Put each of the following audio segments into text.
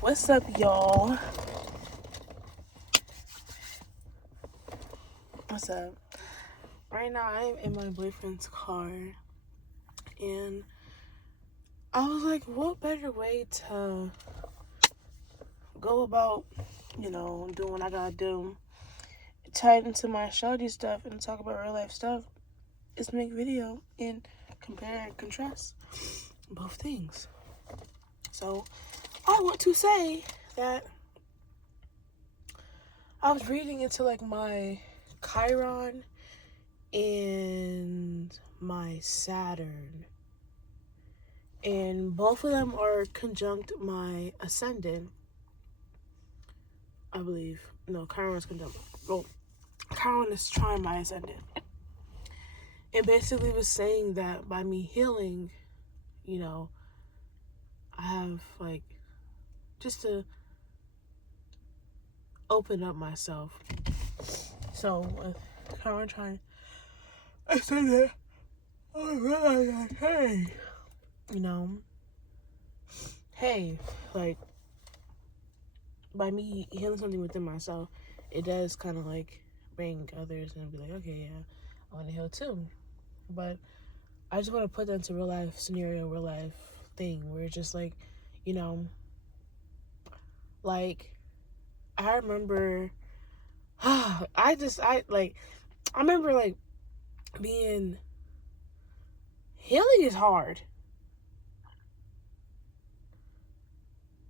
What's up, y'all? What's up? Right now, I'm in my boyfriend's car, and I was like, what better way to go about, doing what I gotta do, tied into my shawty stuff, and talk about real life stuff, is make video and compare and contrast both things. So, I want to say that I was reading into like my Chiron and my Saturn, and both of them are conjunct my ascendant, I believe. No, Chiron is conjunct. Well, Chiron is trying my ascendant. It basically was saying that by me healing, I have like just to open up myself. So with Chiron trying, I said that I realized like, hey, like by me healing something within myself, it does kind of like bring others and be like, okay, yeah, I want to heal too. But I just want to put that into real life scenario, real life thing where it's just like, like I remember, I remember like being, healing is hard.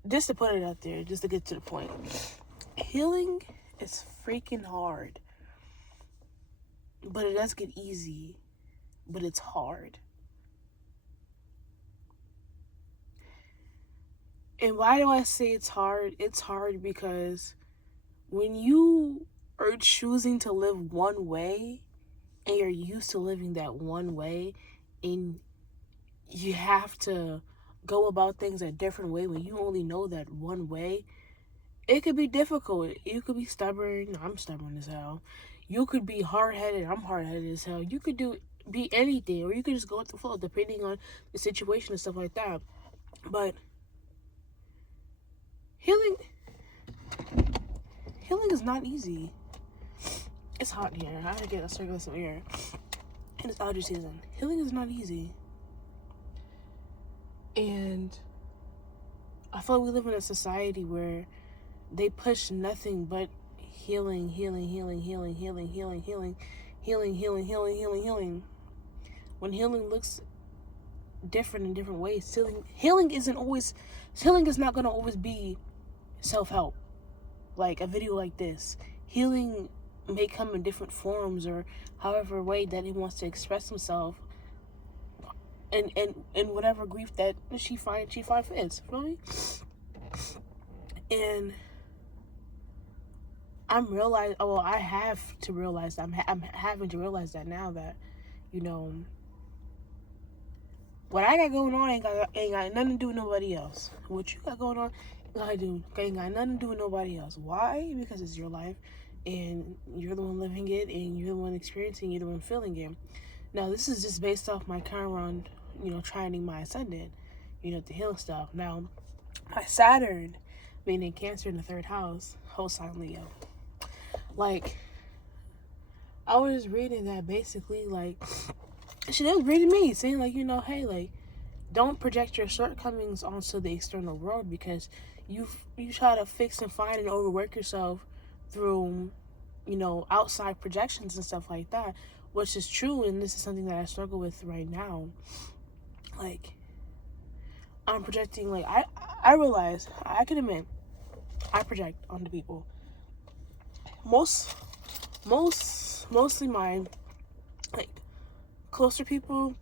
Just to put it out there, just to get to the point. Healing is freaking hard. But it does get easy. But it's hard. And why do I say it's hard? It's hard because when you are choosing to live one way and you're used to living that one way, and you have to go about things a different way when you only know that one way, it could be difficult. You could be stubborn. I'm stubborn as hell. You could be hard-headed. I'm hard-headed as hell. You could be anything, or you could just go with the flow depending on the situation and stuff like that. But healing is not easy. It's hot in here. I gotta get a circle of some air. And it's allergy season. Healing is not easy. And I feel like we live in a society where they push nothing but healing. When healing looks different in different ways. Healing is not gonna always be self-help. Like a video like this. Healing may come in different forms or however way that he wants to express himself, and whatever grief that she finds fits. Feel me? And I have to realize I'm having to realize that now that, what I got going on ain't got nothing to do with nobody else. What you got going on ain't got nothing to do with nobody else. Why? Because it's your life, and you're the one living it, and you're the one experiencing, you're the one feeling it. Now, this is just based off my Chiron, trining my ascendant, the healing stuff. Now, my Saturn, being in Cancer in the 3rd house, whole sign Leo. Like, I was reading that basically, like, she was reading me, saying, like, hey, like, don't project your shortcomings onto the external world, because you try to fix and find and overwork yourself through, outside projections and stuff like that, which is true, and this is something that I struggle with right now. Like, I'm projecting, like, I realize, I can admit, I project onto people. Mostly my, like, closer people.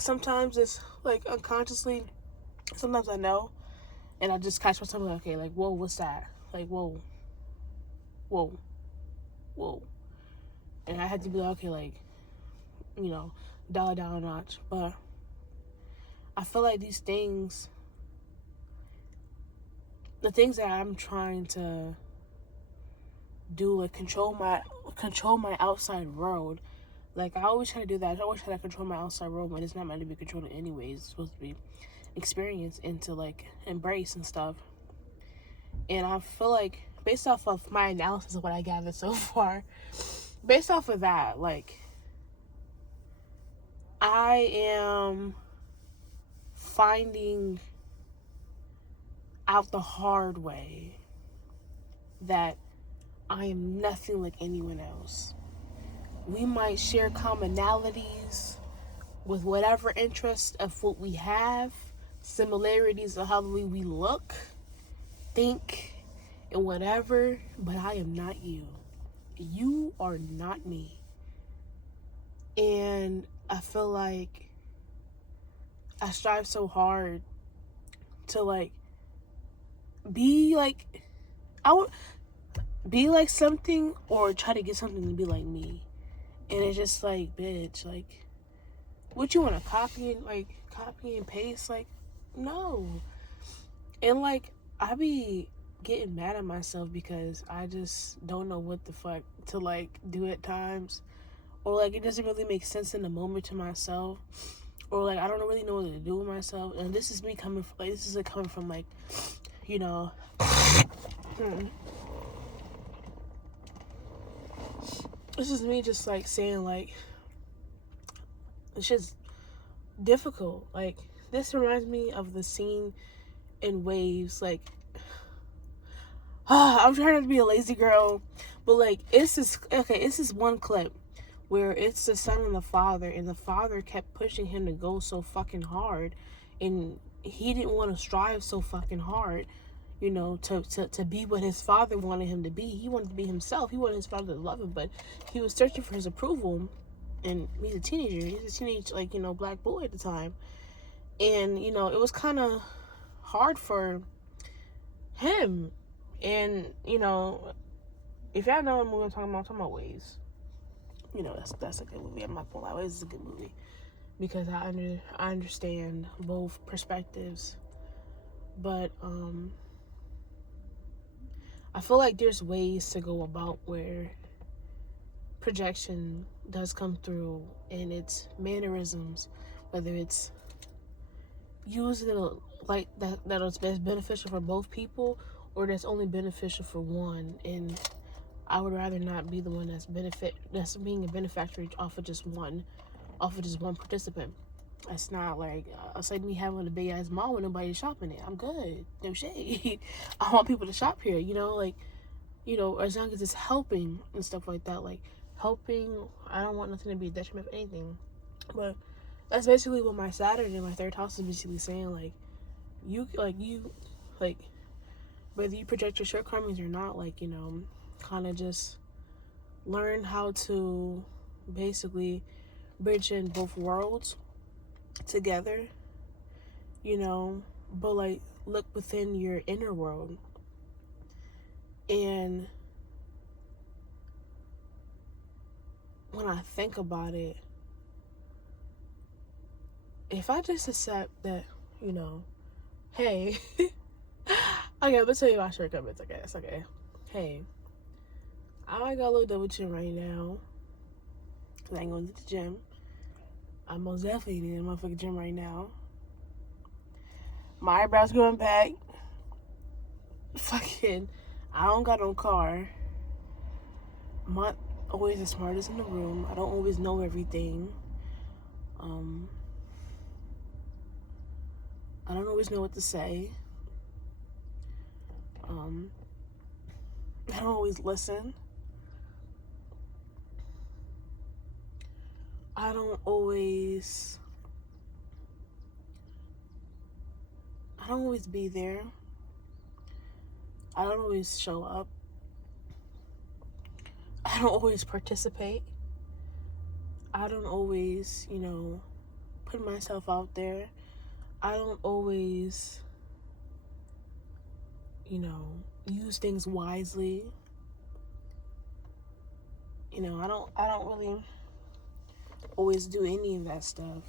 Sometimes it's, like, unconsciously. Sometimes I know. And I just catch myself, like, okay, like, whoa, what's that? Like, whoa. And I had to be like, okay, like, dial it down a notch. But I feel like these things, the things that I'm trying to do, like, control my outside world. Like, I always try to do that. I always try to control my outside world, but it's not meant to be controlled anyways. It's supposed to be experienced and to, like, embrace and stuff. And I feel like, based off of my analysis of what I gathered so far, based off of that, like, I am finding out the hard way that I am nothing like anyone else. We might share commonalities with whatever interest of what we have, similarities of how we look, think, and whatever, but I am not you. You are not me. And I feel like I strive so hard to like be like, I would be like something or try to get something to be like me. And it's just like, bitch, like, what you want to copy and paste? Like, no. And like, I be getting mad at myself because I just don't know what the fuck to like do at times, or like it doesn't really make sense in the moment to myself, or like I don't really know what to do with myself. And this is me coming from, like, this is like coming from like, you know, this is me just like saying like, it's just difficult. Like, this reminds me of the scene in Waves. Like, I'm trying not to be a lazy girl, but like, it's this one clip where it's the son and the father kept pushing him to go so fucking hard, and he didn't want to strive so fucking hard, you know, to be what his father wanted him to be. He wanted to be himself. He wanted his father to love him, but he was searching for his approval. And he's a teenager. He's a teenage, like, you know, black boy at the time. And, you know, it was kind of hard for him. And, you know, if y'all know what movie I'm talking about Waves. You know, that's a good movie. I'm not gonna lie, Waves is a good movie. Because I understand both perspectives. But, I feel like there's ways to go about where projection does come through in its mannerisms, whether it's using it like that is best beneficial for both people, or that's only beneficial for one. And I would rather not be the one that's being a benefactor off of just one participant. That's not like it's like me having a big ass mall with nobody shopping it. I'm good. No shade. I want people to shop here, you know, like, you know, as long as it's helping and stuff like that. Like, helping, I don't want nothing to be a detriment of anything. But that's basically what my Saturn and my third house is basically saying. Like, you whether you project your shortcomings or not, like, you know, kind of just learn how to basically bridge in both worlds together, you know, but like look within your inner world. And when I think about it, if I just accept that, you know, hey, okay, I'm gonna tell you my shortcomings. Okay, it's okay. Hey, I got a little double chin right now, cause I ain't going to the gym. I'm most definitely in the motherfucking gym right now. My eyebrows going back. Fucking, I don't got no car. I'm not always the smartest in the room. I don't always know everything. I don't always know what to say. I don't always listen. I don't always be there. I don't always show up. I don't always participate. I don't always, you know, put myself out there. I don't always, you know, use things wisely. You know, I don't really always do any of that stuff.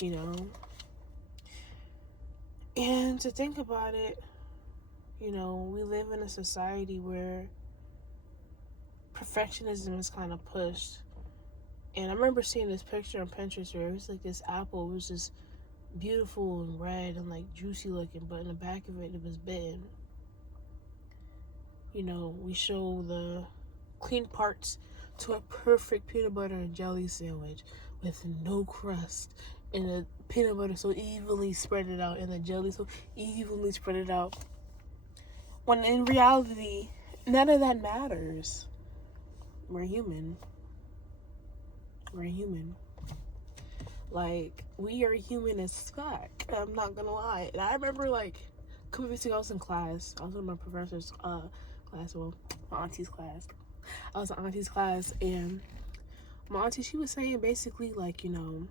You know? And to think about it, you know, we live in a society where perfectionism is kind of pushed. And I remember seeing this picture on Pinterest where it was like this apple was just beautiful and red and like juicy looking, but in the back of it, it was bitten. You know, we show the clean parts to a perfect peanut butter and jelly sandwich with no crust, and the peanut butter so evenly spread it out, and the jelly so evenly spread it out. When in reality, none of that matters. We're human. We're human. Like, we are human as fuck. I'm not gonna lie. And I remember, like, a couple weeks ago, I was in class. I was in my professor's class, well, my auntie's class. I was in auntie's class, and my auntie, she was saying basically, like, you know,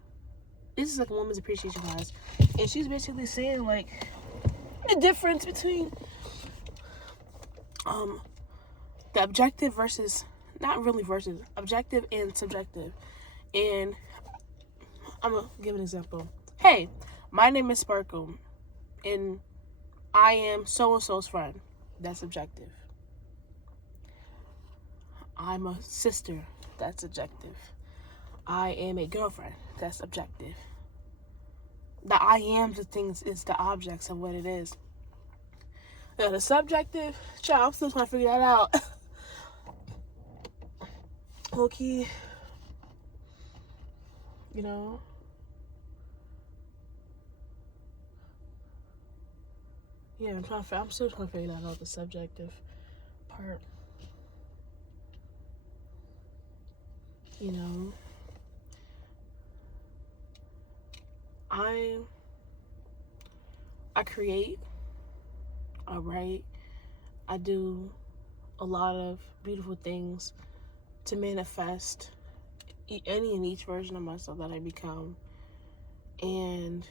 this is like a woman's appreciation class, and she's basically saying, like, the difference between the objective versus, not really versus, objective and subjective. And I'm gonna give an example. Hey, my name is Sparkle, and I am so and so's friend. That's subjective. I'm a sister. That's objective. I am a girlfriend. That's objective. The I am the things is the objects of what it is. Now the subjective, child, I'm still trying to figure that out. Okay, you know. Yeah, I'm still trying to figure that out, the subjective part. You know, I create, I write, I do a lot of beautiful things to manifest any and each version of myself that I become. And,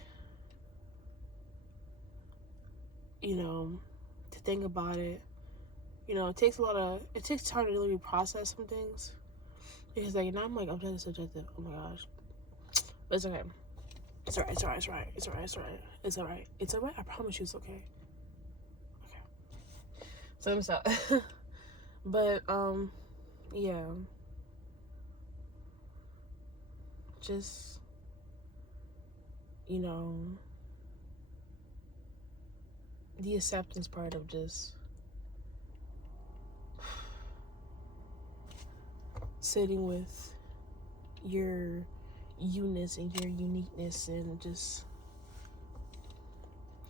you know, to think about it, you know, it takes time to really process some things. Because, like, now I'm like, objective, subjective. Oh my gosh. But it's okay. It's alright, it's alright, it's alright, it's alright, it's alright. It's alright. It's alright. I promise you it's okay. Okay. So I'm sorry. But, yeah. Just, you know, the acceptance part of just sitting with your you-ness and your uniqueness, and just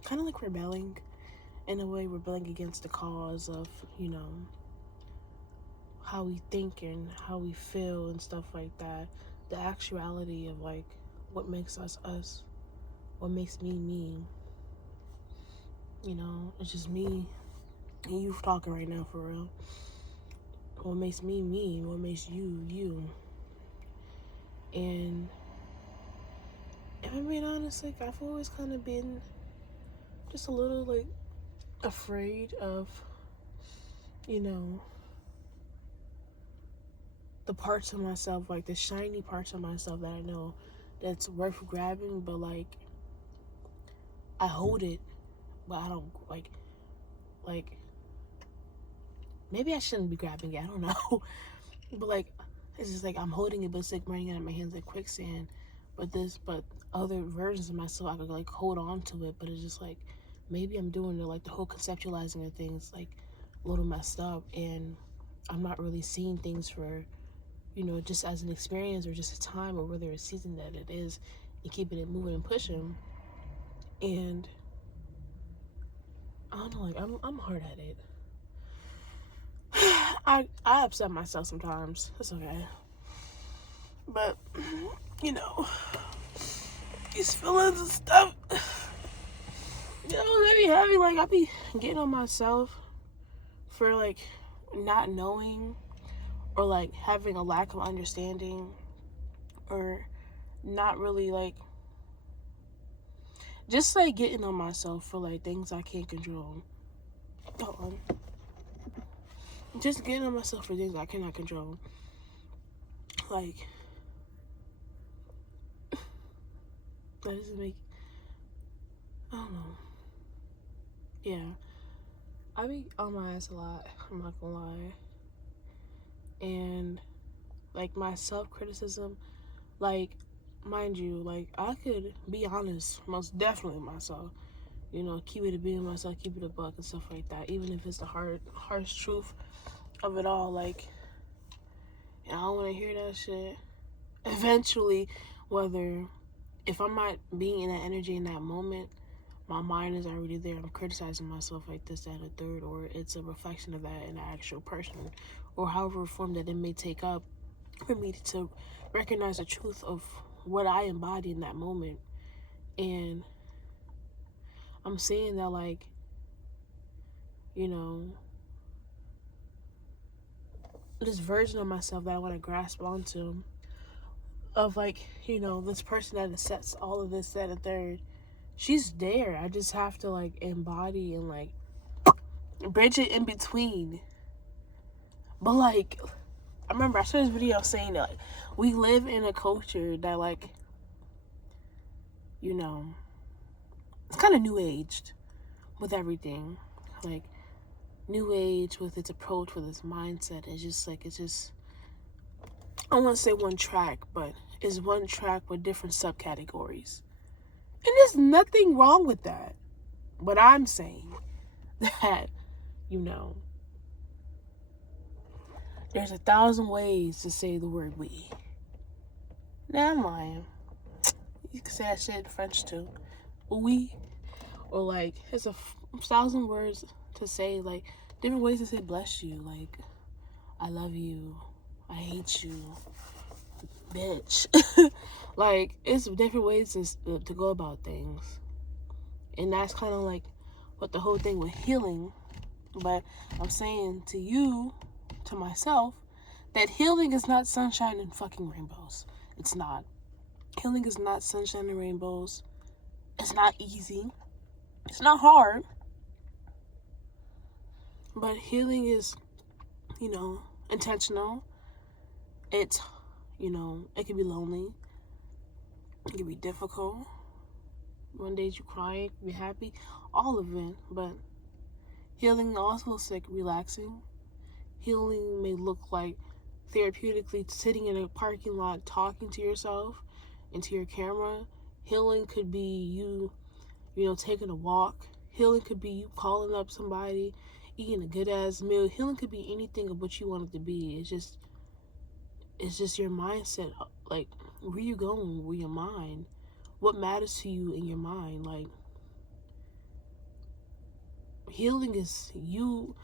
kind of like rebelling in a way, rebelling against the cause of, you know, how we think and how we feel and stuff like that. The actuality of, like, what makes us us, what makes me me. You know, it's just me and you talking right now, for real. What makes me me, what makes you you. And if I'm being honest, like, I've always kind of been just a little, like, afraid of, you know, the parts of myself, like the shiny parts of myself that I know that's worth grabbing, but, like, I hold it, but I don't, like, maybe I shouldn't be grabbing it, I don't know. But, like, it's just like I'm holding it, but it's like running out of my hands like quicksand. But other versions of myself, I could, like, hold on to it, but it's just like, maybe I'm doing it, like, the whole conceptualizing of things, like, a little messed up, and I'm not really seeing things for, you know, just as an experience or just a time, or whether a season that it is, and keeping it moving and pushing. And I don't know, like, I'm hard at it. I upset myself sometimes. It's okay. But, you know, these feelings and stuff, you know, they be heavy. Like, I be getting on myself for, like, not knowing, or, like, having a lack of understanding, or not really, like, just, like, getting on myself for, like, things I can't control. Hold on. Just getting on myself for things I cannot control. Like, that doesn't make, I don't know. Yeah. I be on my ass a lot, I'm not gonna lie. And, like, my self-criticism, like, mind you, like, I could be honest, most definitely with myself. You know, keep it a being myself, keep it a buck and stuff like that. Even if it's the harsh truth of it all, like, and I don't want to hear that shit. Eventually, whether if I'm not being in that energy in that moment, my mind is already there. I'm criticizing myself like this, that, and the third, or it's a reflection of that in the actual person, or however form that it may take up for me to recognize the truth of what I embody in that moment. And I'm saying that, like, you know, this version of myself that I want to grasp onto, of, like, you know, this person that accepts all of this, that, and the third, she's there. I just have to, like, embody and, like, bridge it in between. But, like, I remember I saw this video saying that, like, we live in a culture that, like, you know, it's kind of new aged with everything. Like, new age with its approach, with its mindset. It's just, like, it's just, I don't want to say one track, but it's one track with different subcategories. And there's nothing wrong with that. But I'm saying that, you know, there's 1,000 ways to say the word we. Nah, I'm lying. You can say that shit in French too. We. Or, like, there's 1,000 words to say, like, different ways to say bless you. Like, I love you. I hate you. Bitch. Like, it's different ways to go about things. And that's kind of like what the whole thing with healing. But I'm saying to you, to myself, that healing is not sunshine and fucking rainbows. It's not. Healing is not sunshine and rainbows. It's not easy. It's not hard. But healing is, you know, intentional. It's, you know, it can be lonely. It can be difficult. One day you cry, you can be happy. All of it. But healing also looks like relaxing. Healing may look like therapeutically sitting in a parking lot talking to yourself and to your camera. Healing could be you know, taking a walk. Healing could be you calling up somebody, eating a good ass meal. Healing could be anything of what you want it to be. It's just your mindset. Like, where you going with your mind? What matters to you in your mind? Like, healing is you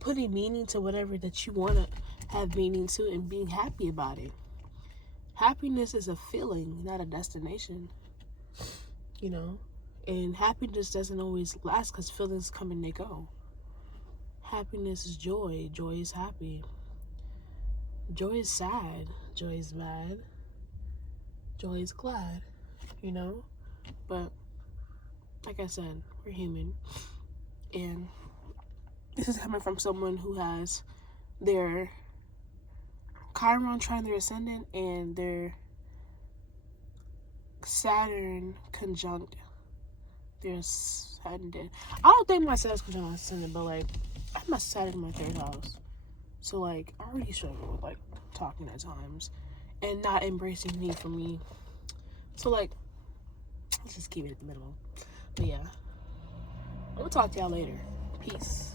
putting meaning to whatever that you want to have meaning to and being happy about it. Happiness is a feeling, not a destination. You know? And happiness doesn't always last because feelings come and they go. Happiness is joy. Joy is happy. Joy is sad. Joy is mad. Joy is glad. You know? But, like I said, we're human. And this is coming from someone who has their Chiron trine their ascendant and their Saturn conjunct their ascendant. I don't think my Saturn's conjunct my ascendant, but, like, I have my Saturn in my 3rd house. So, like, I already struggle with, like, talking at times and not embracing me for me. So, like, let's just keep it at the minimum. But yeah, I'm gonna talk to y'all later. Peace.